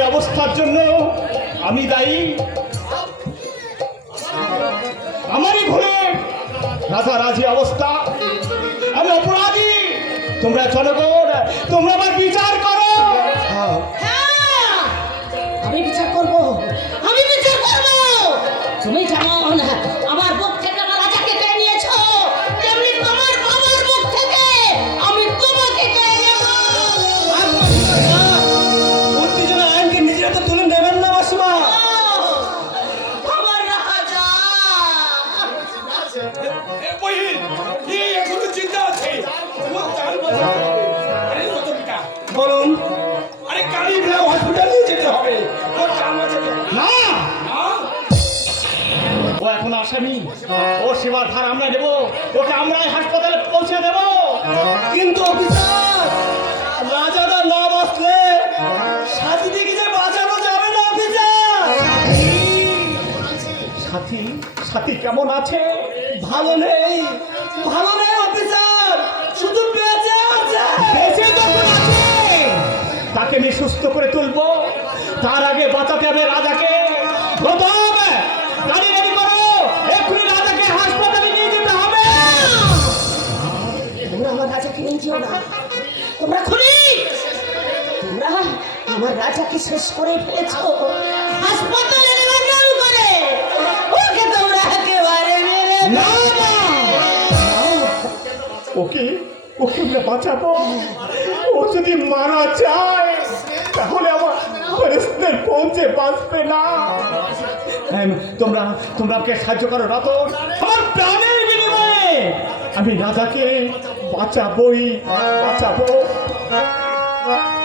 অবস্থার জন্য আমি দায়ী। আমারই ভুলে রাজা রাজি অবস্থা। আমি অপরাধী। তোমরা জনগণ তোমরা আমার বিচার করো। হ্যাঁ। আমি বিচার করব। আমি বিচার করব। তুমি জানো আমার বলুন। আরে কালী হসপিটালে যেতে হবে। ওর না। ও এখন আসামি। ও সেবার ভার আমরা দেব। ওকে আমরাই হাসপাতালে পৌঁছে দেব। কিন্তু অফিসার রাজাদা না বাঁচলে সাথী থেকে যে বাঁচানো যাবে না অফিসার? সাথী সাথী কেমন আছে? ভালো নেই। ভালো আমি সুস্থ করে তুলবো। তার আগে বাঁচাতে হবে রাজাকে। তোমরা তোমরা খুনি! তোমরা আমার রাজাকে শেষ করে ফেলেছো। হাসপাতালে করে ওকে তোমরা একেবারে মেরে ওকে ওকে বাঁচাবো। ও যদি মারা যায় তাহলে আমার ফেরেস্তের পৌঁছে বাঁচবে না। হ্যাঁ, তোমরা তোমরা আমাকে সাহায্য করো রতন আমার প্রাণের বিনিময়ে আমি রাজাকে বাঁচাবই বাঁচাবো বাঁচবে।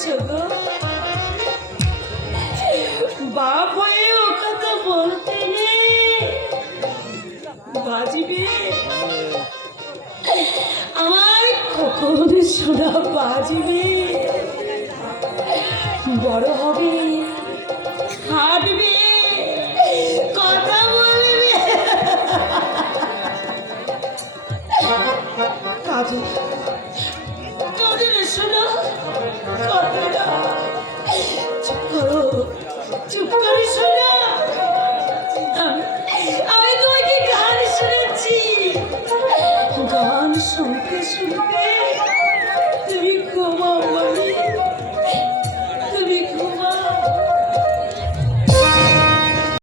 বলছো গো? বাপ হয়ে ও কথা বলতে বাজবে? আমার কখন শোনা বাজবে? বড় হবে, হাঁটবে, কথা বলবে। কাজে